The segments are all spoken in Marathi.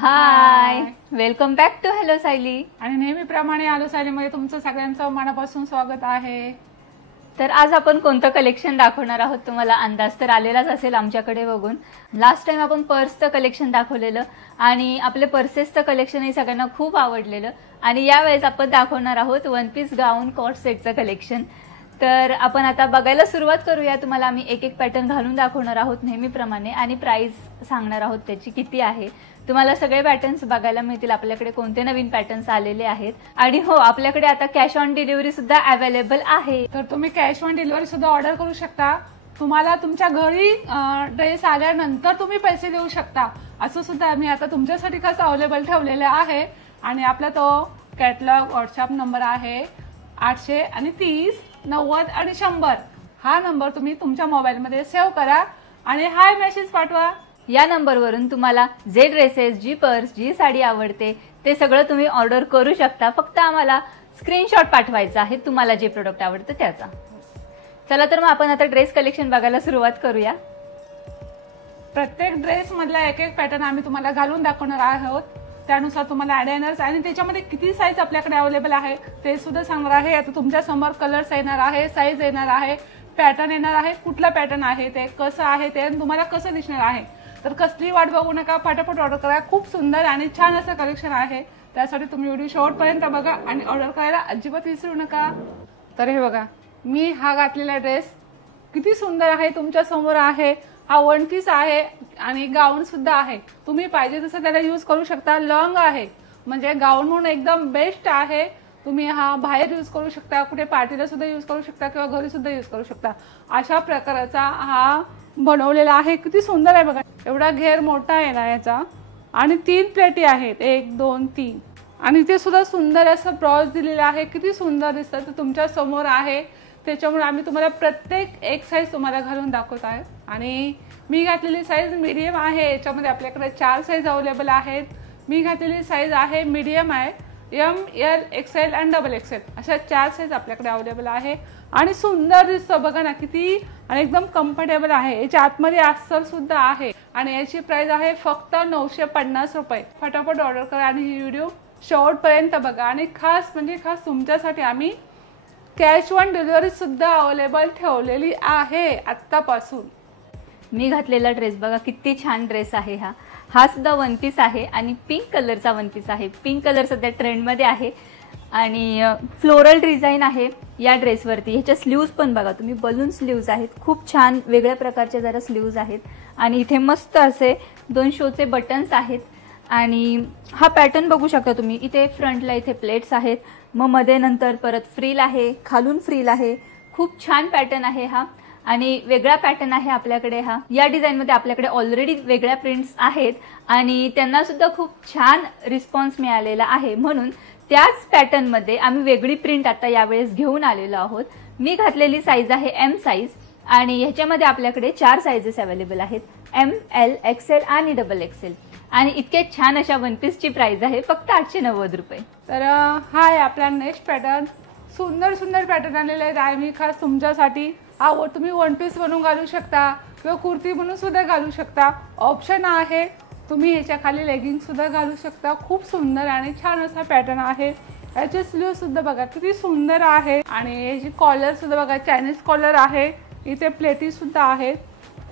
High, welcome back to hello Sayali. आणि नेहमीप्रमाणे हॅलो सायलीमध्ये तुमचं सगळ्यांचं मनापासून स्वागत आहे. तर आज आपण कोणतं कलेक्शन दाखवणार आहोत तुम्हाला अंदाज तर आलेलाच असेल आमच्याकडे बघून. लास्ट टाइम आपण पर्सचं कलेक्शन दाखवलेलं आणि आपले पर्सेसचं कलेक्शनही सगळ्यांना खूप आवडलेलं. आणि यावेळेस आपण दाखवणार आहोत वन पीस गाऊन कॉट सेटचं कलेक्शन. तर आपण आता बघायला सुरुवात करूया. तुम्हाला आम्ही एक एक पॅटर्न घालून दाखवणार आहोत नेहमीप्रमाणे आणि प्राइस सांगणार आहोत त्याची किती आहे. तुम्हाला सगळे पॅटर्न्स बघायला मिळतील आपल्याकडे कोणते नवीन पॅटर्न्स आलेले आहेत. आणि हो, आपल्याकडे आता कॅश ऑन डिलिव्हरी सुद्धा अवेलेबल आहे. तर तुम्ही कॅश ऑन डिलिव्हरी सुद्धा ऑर्डर करू शकता. तुम्हाला तुमच्या घरी ड्रेस आल्यानंतर तुम्ही पैसे देऊ शकता. असं सुद्धा आम्ही आता तुमच्यासाठी कसं अवेलेबल ठेवलेलं आहे. आणि आपला तो कॅटलॉग व्हॉट्सअप नंबर आहे 830 90 आणि 100. हा नंबर तुम्ही तुमच्या मोबाईलमध्ये सेव्ह करा आणि हाय मेसेज पाठवा. या नंबरवरून तुम्हाला जे ड्रेसेस, जी पर्स, जी साडी आवडते ते सगळं तुम्ही ऑर्डर करू शकता. फक्त आम्हाला स्क्रीनशॉट पाठवायचा आहे तुम्हाला जे प्रोडक्ट आवडतं त्याचा. चला तर मग आपण आता ड्रेस कलेक्शन बघायला सुरुवात करूया. प्रत्येक ड्रेस मधला एक एक पॅटर्न आम्ही तुम्हाला घालून दाखवणार आहोत. त्यानुसार तुम्हाला आयडियानर्स आणि त्याच्यामध्ये किती साईज आपल्याकडे अवेलेबल आहे ते सुद्धा सांगणार आहे. आता तुमच्या समोर कलर्स येणार आहे, साईज येणार आहे, पॅटर्न येणार आहे, कुठला पॅटर्न आहे ते, कसं आहे ते, आणि तुम्हाला कसं दिसणार आहे. तर कसली वाट बघू नका, फटाफट ऑर्डर करा. खूप सुंदर आणि छान असं कलेक्शन आहे. त्यासाठी तुम्ही व्हिडिओ शेवटपर्यंत बघा आणि ऑर्डर करायला अजिबात विसरू नका. तर हे बघा, मी हा घातलेला ड्रेस किती सुंदर आहे तुमच्या समोर आहे. हा वन पीस आहे आणि गाऊन सुद्धा आहे. तुम्ही पाहिजे तसं त्याला यूज करू शकता. लॉंग आहे म्हणजे गाऊन म्हणून एकदम बेस्ट आहे. तुम्ही हा बाहेर यूज करू शकता, कुठे पार्टीला सुद्धा यूज करू शकता किंवा घरी सुद्धा यूज करू शकता. अशा प्रकारचा हा बनवलेला आहे. किती सुंदर आहे बघा. एवढा घेर मोठा आहे ना याचा. आणि 3 प्लेटी आहेत, 1 2 3. आणि ते सुद्धा सुंदर असं ब्राउज दिलेलं आहे. किती सुंदर दिसतं ते तुमच्या समोर आहे. त्याच्यामुळे आम्ही तुम्हाला प्रत्येक एक साईज तुम्हाला घालून दाखवत आहे. आणि मी घातलेली साईज मीडियम आहे. याच्यामध्ये आपल्याकडे 4 साईज अवेलेबल आहेत. मी घातलेली साईज आहे मीडियम आहे. एम, एल, एक्सेल आणि डबल एक्सेल अशा 4 साईज आपल्याकडे अवेलेबल आहे. आणि सुंदर दिसतं बघा ना किती. आणि एकदम कम्फर्टेबल आहे. याच्या आतमध्ये अस्तर सुद्धा आहे. आणि याची प्राइस आहे फक्त 950 रुपये. फटाफट ऑर्डर करा आणि ही व्हिडिओ शेवटपर्यंत बघा. आणि खास म्हणजे खास तुमच्यासाठी आम्ही कॅश ऑन डिलिव्हरी सुद्धा अवेलेबल ठेवलेली आहे आत्तापासून. मी घातलेला ड्रेस बघा किती छान ड्रेस आहे. हा सुद्धा वन पीस आहे आणि पिंक कलरचा वन पीस आहे. पिंक कलर सध्या ट्रेंडमध्ये आहे आणि फ्लोरल डिझाईन आहे या ड्रेसवरती. ह्याच्या स्लीव्ज पण बघा तुम्ही, बलून स्लीव्ज आहेत. खूप छान वेगळ्या प्रकारचे जरा स्लीव्ज आहेत. आणि इथे मस्त असे 2 शोचे बटन्स आहेत. आणि हा पॅटर्न बघू शकता तुम्ही. इथे फ्रंटला इथे प्लेट्स आहेत, मग मध्ये नंतर परत फ्रील आहे, खालून फ्रील आहे. खूप छान पॅटर्न आहे हा आणि वेगळा पॅटर्न आहे आपल्याकडे हा. या डिझाईनमध्ये आपल्याकडे ऑलरेडी वेगळ्या प्रिंट्स आहेत आणि त्यांना सुद्धा खूप छान रिस्पॉन्स मिळालेला आहे. म्हणून त्याच पॅटर्नमध्ये आम्ही वेगळी प्रिंट आता यावेळेस घेऊन आलेलो आहोत. मी घातलेली साईज आहे एम साईज आणि ह्याच्यामध्ये आपल्याकडे 4 साईजेस अवेलेबल आहेत, एम, एल, एक्सेल आणि डबल एक्सेल. आणि इतके छान अशा वन पीसची प्राइस आहे फक्त 890 रुपये. तर हा आहे आपला नेक्स्ट पॅटर्न. सुंदर सुंदर पॅटर्न आलेले आहेत आम्ही खास तुमच्यासाठी. हा तुम्ही वन पीस बनवून घालू शकता किंवा कुर्ती बनवून सुद्धा घालू शकता. ऑप्शन आहे. तुम्ही ह्याच्या खाली लेगिंग सुद्धा घालू शकता. खूप सुंदर आणि छान असा पॅटर्न आहे. याचे स्लीव सुद्धा बघा किती सुंदर आहे. आणि याची कॉलर सुद्धा बघा चायनीज कॉलर आहे. इथे प्लेटी सुद्धा आहेत.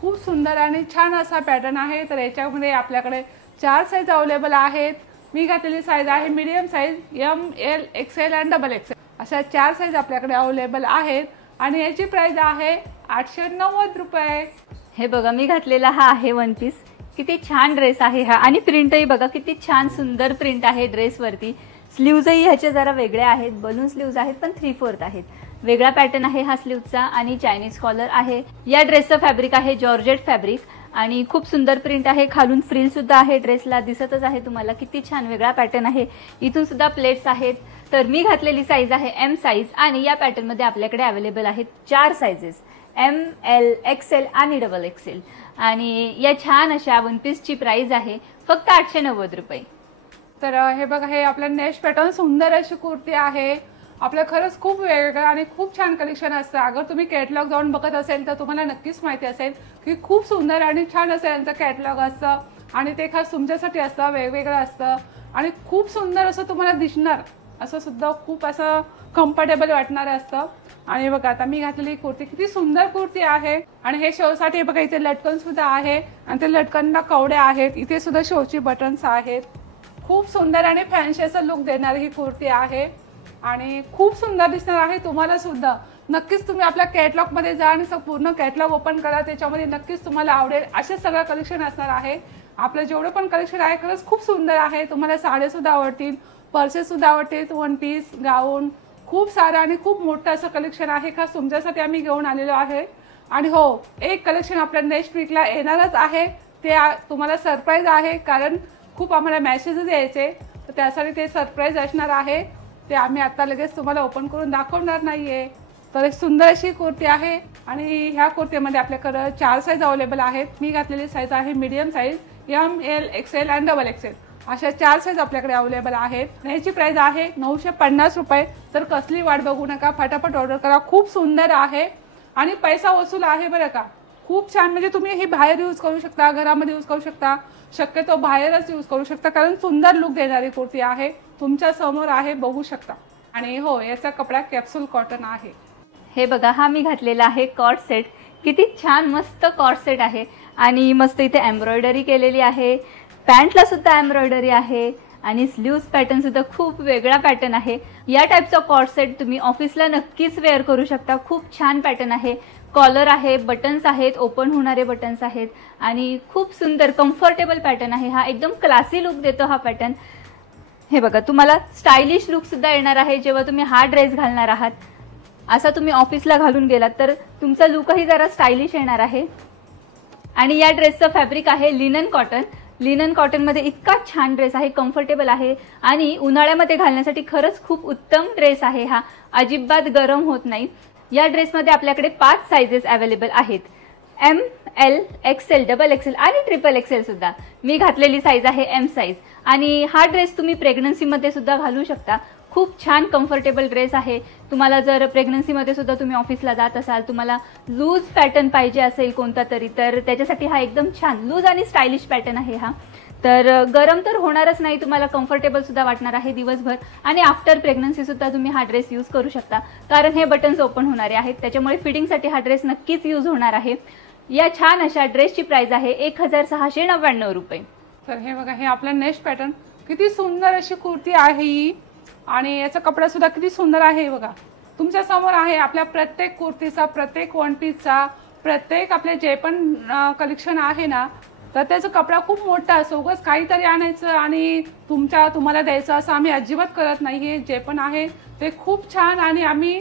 खूप सुंदर आणि छान असा पॅटर्न आहे. तर याच्यामध्ये आपल्याकडे 4 साईज अवेलेबल आहेत. मी घातलेली साईज आहे medium size, M, L, XL आणि डबल एक्सेल अशा 4 साईज आपल्याकडे अवेलेबल आहेत. आणि याची प्राइस आहे 890 रुपये. हे बघा मी घातलेला हा आहे वन पीस. किती छान ड्रेस आहे हा. आणि प्रिंटही बघा किती छान सुंदर प्रिंट आहे ड्रेसवरती. स्लीव्जही ह्याचे जरा वेगळे आहेत, बलून स्लीव्ज आहेत पण 3/4 आहेत. वेगळा पॅटर्न आहे हा स्लीव्जचा आणि चायनीज कॉलर आहे. या ड्रेसचं फॅब्रिक आहे जॉर्जेट फॅब्रिक आणि खूप सुंदर प्रिंट आहे. खालून फ्रिल सुद्धा आहे, ड्रेसला दिसतच आहे तुम्हाला. किती छान वेगळा पॅटर्न आहे. इथून सुद्धा प्लेट्स आहेत. तर मी घातलेली साईज आहे एम साईज आणि या पॅटर्नमध्ये आपल्याकडे अवेलेबल आहेत 4 साईजेस, एम, एल, एक्सेल आणि डबल एक्सेल. आणि या छान अशा वन पीसची प्राइस आहे फक्त 890 रुपये. तर हे बघा, हे आपलं नेक्स्ट पॅटर्न सुंदर अशी कुर्ती आहे. आपलं खरंच खूप वेगळं आणि खूप छान कलेक्शन असतं. अगर तुम्ही कॅटलॉग जाऊन बघत असेल तर तुम्हाला नक्कीच माहिती असेल की खूप सुंदर आणि छान असं यांचं कॅटलॉग असतं. आणि ते खास तुमच्यासाठी असतं, वेगवेगळं असतं आणि खूप सुंदर असं तुम्हाला दिसणार, असं सुद्धा खूप असं कम्फर्टेबल वाटणार असतं. आणि बघा आता मी घातलेली कुर्ती किती सुंदर कुर्ती आहे. आणि हे शोसाठी बघा इथे लटकन सुद्धा आहे आणि ते लटकनला कवड्या आहेत, इथे सुद्धा शोची बटन्स आहेत. खूप सुंदर आणि फॅन्सी असं लुक देणारी ही कुर्ती आहे आणि खूप सुंदर दिसणार आहे तुम्हाला सुद्धा. नक्कीच तुम्ही आपल्या कॅटलॉग मध्ये जा आणि पूर्ण कॅटलॉग ओपन करा, त्याच्यामध्ये नक्कीच तुम्हाला आवडेल असे सगळं कलेक्शन असणार आहे. आपलं जेवढं पण कलेक्शन आहे खरंच खूप सुंदर आहे. तुम्हाला साड्या सुद्धा आवडतील, पर्सेस सुद्धा आवडतील, वन पीस, गाऊन, खूप सारं आणि खूप मोठं असं कलेक्शन आहे, खास तुमच्यासाठी आम्ही घेऊन आलेलो आहे. आणि हो, एक कलेक्शन आपल्या नेक्स्ट वीकला येणारच आहे, ते तुम्हाला सरप्राईज आहे, कारण खूप आम्हाला मेसेजेस यायचे, तर त्यासाठी ते सरप्राईज असणार आहे. ते आम्ही आता लगेच तुम्हाला ओपन करून दाखवणार नाहीये. तर एक सुंदर अशी कुर्ती आहे आणि ह्या कुर्तीमध्ये आपल्याकडे 4 साईज अवेलेबल आहेत. मी घातलेली साईज आहे medium size, M, L, XL आणि डबल एक्सेल अशा 4 साईज आपल्याकडे अवेलेबल आहेत. याची प्राइस आहे 950 रुपये. तर कसली वाट बघू नका, फटाफट ऑर्डर करा. खूप सुंदर आहे आणि पैसा वसूल आहे बरं का. खूप छान, म्हणजे तुम्ही ही बाहेर यूज करू शकता, घरामध्ये यूज करू शकता, शक्यतो बाहेरच यूज करू शकता, कारण सुंदर लुक देणारी कुर्ती आहे. तुमच्या समोर आहे, बघू शकता. आणि हो, याचा कपडा कॅप्सूल कॉटन आहे. हे बघा, हा मी घातलेला आहे कॉर्ड सेट. किती छान मस्त कॉर्ड सेट आहे आणि मस्त इथे एम्ब्रॉयडरी केलेली आहे. पॅन्टला सुद्धा एम्ब्रॉयडरी आहे आणि स्लीव्स पॅटर्न सुद्धा खूप वेगळा पॅटर्न आहे. या टाईपचा कॉर्ड सेट तुम्ही ऑफिसला नक्कीच वेअर करू शकता. खूप छान पॅटर्न आहे. कॉलर आहे, बटन्स आहेत, ओपन होणारे बटन्स आहेत आणि खूप सुंदर कम्फर्टेबल पॅटर्न आहे. हा एकदम क्लासी लुक देतो हा पॅटर्न. हे बघा, तुम्हाला स्टायलिश लुक सुद्धा येणार आहे जेव्हा तुम्ही हा ड्रेस घालणार आहात. असा तुम्ही ऑफिसला घालून गेलात तर तुमचा लुकही जरा स्टायलिश येणार आहे. आणि या ड्रेसचं फॅब्रिक आहे लिनन कॉटन. लिनन कॉटनमध्ये इतका छान ड्रेस आहे, कम्फर्टेबल आहे आणि उन्हाळ्यामध्ये घालण्यासाठी खरंच खूप उत्तम ड्रेस आहे हा. अजिबात गरम होत नाही. या ड्रेसमध्ये आपल्याकडे 5 साइजेस अवेलेबल आहेत, M, L, XL, double XL आणि ट्रिपल एक्सेल सुद्धा. मी घातलेली साईज आहे एम साईज आणि हा ड्रेस तुम्ही प्रेग्नन्सीमध्ये सुद्धा घालू शकता. खूप छान कम्फर्टेबल ड्रेस आहे. तुम्हाला जर प्रेग्नन्सीमध्ये सुद्धा तुम्ही ऑफिसला जात असाल, तुम्हाला लूज पॅटर्न पाहिजे असेल कोणता तरी, तर त्याच्यासाठी हा एकदम छान लूज आणि स्टायलिश पॅटर्न आहे हा. तर गरम तर होणारच नाही, तुम्हाला कम्फर्टेबल सुद्धा वाटणार आहे दिवसभर. आणि आफ्टर प्रेग्नन्सी सुद्धा तुम्ही हा ड्रेस यूज करू शकता, कारण हे बटन्स ओपन होणारे आहेत, त्याच्यामुळे फिटिंगसाठी हा ड्रेस नक्कीच यूज होणार आहे. या छान अशा ड्रेसची प्राइस आहे 1699 रुपये. तर हे बघा, हे आपला नेक्स्ट पॅटर्न, किती सुंदर अशी कुर्ती आहे ही आणि याचा कपडा सुद्धा किती सुंदर आहे. बघा, तुमच्या समोर आहे. आपल्या प्रत्येक कुर्तीचा, प्रत्येक वन पीसचा, प्रत्येक आपले जे पण कलेक्शन आहे ना, तर त्याचा कपडा खूप मोठा असतो. उगाच काहीतरी आणायचं आणि तुम्हाला द्यायचं असं आम्ही अजिबात करत नाही. जे पण आहे ते खूप छान आणि आम्ही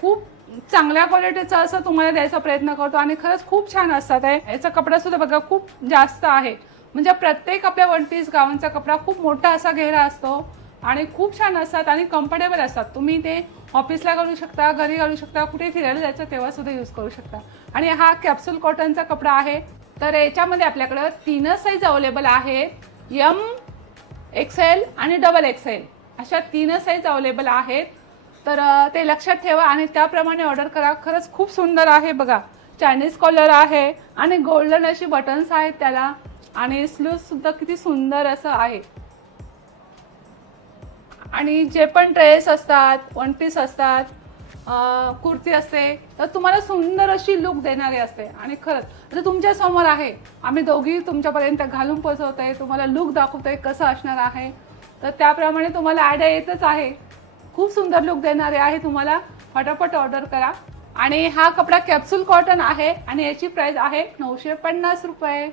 खूप चांगल्या क्वालिटीचं असं तुम्हाला द्यायचा प्रयत्न करतो आणि खरंच खूप छान असतात. याचा कपडा सुद्धा बघा खूप जास्त आहे, म्हणजे प्रत्येक आपल्या वन पीस गाऊनचा कपडा खूप मोठा असा घेरा असतो आणि खूप छान असतात आणि कम्फर्टेबल असतात. तुम्ही ते ऑफिसला घालू शकता, घरी घालू शकता, कुठे फिरायला जायचं तेव्हा सुद्धा यूज करू शकता. आणि हा कॅप्सूल कॉटनचा कपडा आहे. तर याच्यामध्ये आपल्याकडे 3 साईज अवेलेबल आहेत, एम, एक्सेल आणि डबल एक्सेल अशा 3 साईज अवेलेबल आहेत. तर ते लक्षात ठेवा आणि त्याप्रमाणे ऑर्डर करा. खरंच खूप सुंदर आहे. बघा, चायनीज कॉलर आहे आणि गोल्डन अशी बटन्स आहेत त्याला आणि स्लीव्स सुद्धा किती सुंदर असं आहे. आणि जे पण ड्रेस असतात, वन पीस असतात, कुर्ती असते, तर तुम्हाला सुंदर अशी लुक देणारी असते. आणि खरंच आता तुमच्या समोर आहे, आम्ही दोघी तुमच्यापर्यंत घालून पोहोचवतोय, तुम्हाला लुक दाखवतोय कसं असणार आहे, तर त्याप्रमाणे तुम्हाला आयडिया येतच आहे. खूप सुंदर लुक देणारे आहे तुम्हाला. फटाफट ऑर्डर करा. आणि हा कपडा कॅप्सूल कॉटन आहे आणि याची प्राइस आहे 950 रुपये.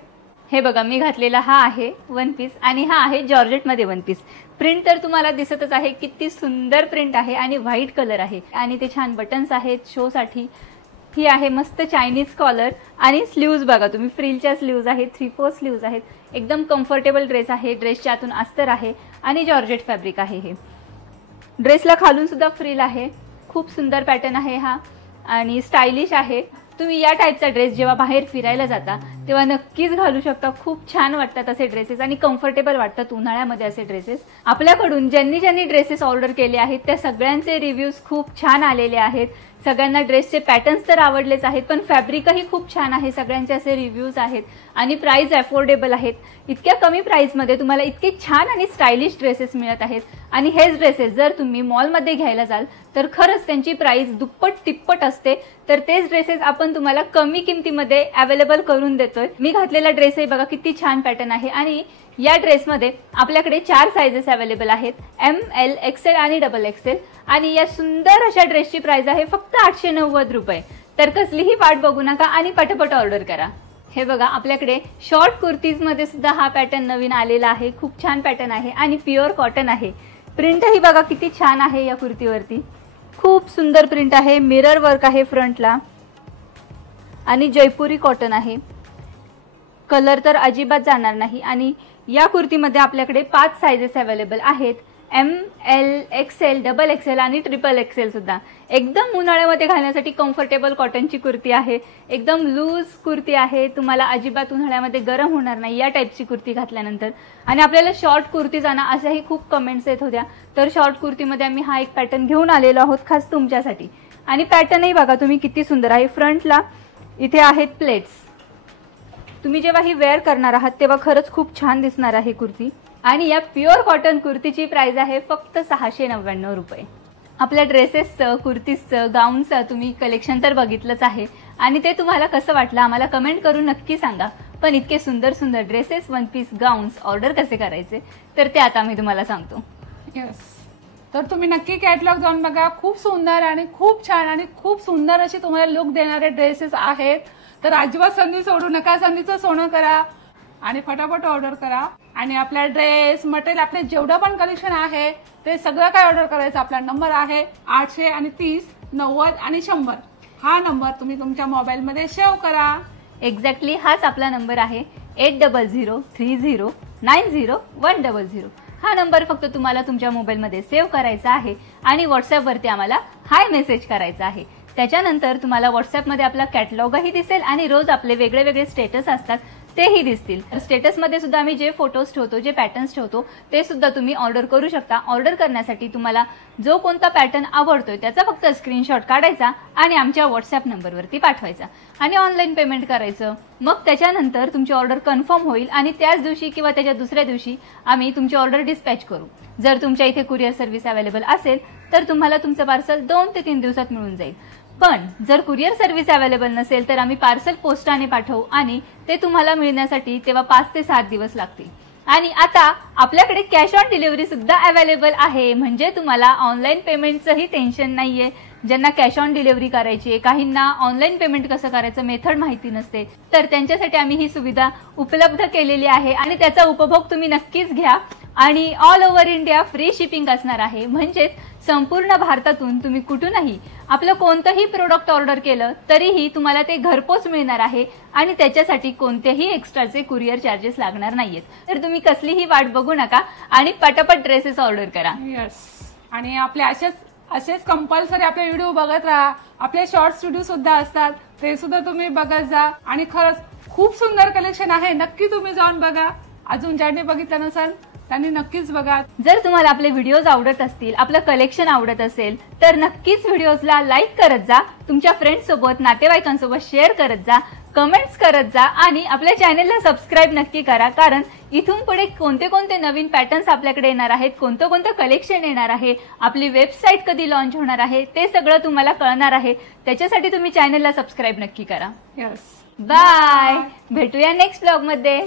हे बघा, मी घातलेला हा आहे वन पीस आणि हा आहे जॉर्जेटमध्ये वन पीस. प्रिंट तर तुम्हाला दिसतच आहे, किती सुंदर प्रिंट आहे आणि व्हाईट कलर आहे आणि ते छान बटन्स आहेत शो साठी. ही आहे मस्त चायनीज कॉलर आणि स्लीव्ज बघा तुम्ही, फ्रिलच्या स्लीव्ज आहेत, 3/4 स्लीव्ज आहेत. एकदम कम्फर्टेबल ड्रेस आहे. ड्रेसच्या आतून अस्तर आहे आणि जॉर्जेट फॅब्रिक आहे. हे ड्रेसला खालून सुद्धा फ्रिल आहे. खूप सुंदर पॅटर्न आहे हा आणि स्टायलिश आहे. तुम्ही या टाईपचा ड्रेस जेव्हा बाहेर फिरायला जाता तेव्हा नक्कीच घालू शकता. खूप छान वाटतात असे ड्रेसेस आणि कम्फर्टेबल वाटतात उन्हाळ्यामध्ये असे ड्रेसेस. आपल्याकडून ज्यांनी ड्रेसेस ऑर्डर केले आहेत त्या सगळ्यांचे रिव्ह्यूज खूप छान आलेले आहेत. सगळ्यांना ड्रेसचे पॅटर्न्स तर आवडलेच आहेत, पण फॅब्रिकही खूप छान आहे. सगळ्यांचे असे रिव्ह्यूज आहेत आणि प्राइस अफोर्डेबल आहेत. इतक्या कमी प्राइसमध्ये तुम्हाला इतके छान आणि स्टायलिश ड्रेसेस मिळत आहेत. आणि हेच ड्रेसेस जर तुम्ही मॉलमध्ये घ्यायला जाल तर खरंच त्यांची प्राइस दुप्पट तिप्पट असते. तर तेच ड्रेसेस आपण तुम्हाला कमी किमतीमध्ये अवेलेबल करून देतोय. मी घातलेला ड्रेसही बघा किती छान पॅटर्न आहे. आणि या ड्रेसमध्ये आपल्याकडे 4 साइजेस अवेलेबल आहेत, ML, XL आणि XXL. आणि या सुंदर अशा ड्रेसची प्राइस आहे फक्त 890 रुपये. तर कसलीही वाट बघू नका आणि पटापट ऑर्डर करा. हे बघा आपल्याकडे शॉर्ट कुर्तीज मध्ये सुद्धा हा पॅटर्न नवीन आलेला आहे. खूप छान पॅटर्न आहे आणि प्युअर कॉटन आहे. प्रिंटही बघा किती छान आहे. या कुर्तीवरती खूप सुंदर प्रिंट आहे. मिरर वर्क आहे फ्रंटला आणि जयपुरी कॉटन आहे. कलर तर अजिबात जाणार नाही. आणि या कुर्तीमध्ये आपल्याकडे 5 साइजेस अवेलेबल आहेत, ML, XL, XXL आणि XXL सुद्धा. एकदम उन्हाळ्यामध्ये घालण्यासाठी कम्फर्टेबल कॉटनची कुर्ती आहे. एकदम लूज कुर्ती आहे. तुम्हाला अजिबात उन्हाळ्यामध्ये गरम होणार नाही या टाईपची कुर्ती घातल्यानंतर. आणि आपल्याला शॉर्ट कुर्ती जाणं अशाही खूप कमेंट्स येत होत्या. तर शॉर्ट कुर्तीमध्ये आम्ही हा एक पॅटर्न घेऊन आलेलो आहोत खास तुमच्यासाठी. आणि पॅटर्नही बघा तुम्ही किती सुंदर आहे. फ्रंटला इथे आहेत प्लेट्स. तुम्ही जेव्हा ही वेअर करणार आहात तेव्हा खरंच खूप छान दिसणार आहे कुर्ती. आणि या प्युअर कॉटन कुर्तीची प्राइस आहे फक्त 699 रुपये. आपल्या ड्रेसेसचं, कुर्तीजचं, गाऊनचं तुम्ही कलेक्शन तर बघितलंच आहे आणि ते तुम्हाला कसं वाटलं आम्हाला कमेंट करून नक्की सांगा. पण इतके सुंदर सुंदर dresses, one piece, gowns order कसे करायचे तर ते आता मी तुम्हाला सांगतो. येस, तर तुम्ही नक्की कॅटलॉग जाऊन बघा. खूप सुंदर आणि खूप छान आणि खूप सुंदर असे तुम्हाला लुक देणारे ड्रेसेस आहेत. तर अजिबात संधी सोडू नका. संधीचं सोनं करा आणि फटाफट ऑर्डर करा. आणि आपला ड्रेस मटेरियल आपले जेवढं पण कलेक्शन आहे ते सगळं काय ऑर्डर करायचं. आपला नंबर आहे 830 90 आणि 100. हा नंबर तुम्ही तुमच्या मोबाईलमध्ये सेव्ह करा. एक्झॅक्टली हाच आपला नंबर आहे 8003090100. हा नंबर फक्त तुम्हाला तुमच्या मोबाईलमध्ये सेव्ह करायचा आहे आणि व्हॉट्सअपवरती आम्हाला हाय मेसेज करायचा आहे. त्याच्यानंतर तुम्हाला व्हॉट्सअपमध्ये आपला कॅटलॉगही दिसेल आणि रोज आपले वेगळे वेगळे स्टेटस असतात तेही दिसतील. स्टेटसमध्ये सुद्धा आम्ही जे फोटोज ठेवतो, जे पॅटर्न्स ठेवतो ते सुद्धा तुम्ही ऑर्डर करू शकता. ऑर्डर करण्यासाठी तुम्हाला जो कोणता पॅटर्न आवडतोय त्याचा फक्त स्क्रीनशॉट काढायचा आणि आमच्या व्हॉट्सअप नंबरवरती पाठवायचा आणि ऑनलाईन पेमेंट करायचं. मग त्याच्यानंतर तुमची ऑर्डर कन्फर्म होईल आणि त्याच दिवशी किंवा त्याच्या दुसऱ्या दिवशी आम्ही तुमची ऑर्डर डिस्पॅच करू. जर तुमच्या इथे कुरिअर सर्व्हिस अवेलेबल असेल तर तुम्हाला तुमचं पार्सल 2 ते 3 दिवसात मिळून जाईल. पण जर कुरिअर सर्व्हिस अवेलेबल नसेल तर आम्ही पार्सल पोस्टाने पाठवू आणि ते तुम्हाला मिळण्यासाठी तेव्हा 5 ते 7 दिवस लागतील. आणि आता आपल्याकडे कॅश ऑन डिलिव्हरी सुद्धा अवेलेबल आहे. म्हणजे तुम्हाला ऑनलाईन पेमेंटचंही टेन्शन नाहीये. ज्यांना कॅश ऑन डिलिव्हरी करायची आहे, काहींना ऑनलाईन पेमेंट कसं करायचं मेथड माहिती नसते, तर त्यांच्यासाठी आम्ही ही सुविधा उपलब्ध केलेली आहे आणि त्याचा उपभोग तुम्ही नक्कीच घ्या. आणि all over India free shipping असणार आहे. म्हणजेच संपूर्ण भारतातून तुम्ही कुठूनही आपलं कोणतंही प्रोडक्ट ऑर्डर केलं तरीही तुम्हाला ते घरपोच मिळणार आहे आणि त्याच्यासाठी कोणतेही एक्स्ट्राचे कुरिअर चार्जेस लागणार नाहीयेत. तर तुम्ही कसलीही वाट बघू नका आणि पटापट ड्रेसेस ऑर्डर करा. येस, आणि आपल्या असेच कंपल्सरी आपले व्हिडिओ बघत राहा. आपले शॉर्ट्स व्हिडिओ सुद्धा असतात ते सुद्धा तुम्ही बघत जा. आणि खरंच खूप सुंदर कलेक्शन आहे. नक्की तुम्ही जाऊन बघा. अजून ज्यांनी बघितलं नसेल त्यांनी नक्कीच बघा. जर तुम्हाला आपले व्हिडिओज आवडत असतील, आपलं कलेक्शन आवडत असेल तर नक्कीच व्हिडिओजला लाईक करत जा. तुमच्या फ्रेंड्स सोबत, नातेवाईकांसोबत शेअर करत जा, कमेंट्स करत जा आणि आपल्या चॅनेलला सबस्क्राईब नक्की करा. कारण इथून पुढे कोणते कोणते नवीन पॅटर्न्स आपल्याकडे येणार आहेत, कोणतं कोणतं कलेक्शन येणार आहे, आपली वेबसाईट कधी लॉन्च होणार आहे ते सगळं तुम्हाला कळणार आहे. त्याच्यासाठी तुम्ही चॅनेलला सबस्क्राईब नक्की करा. Yes, bye. भेटूया नेक्स्ट ब्लॉग मध्ये.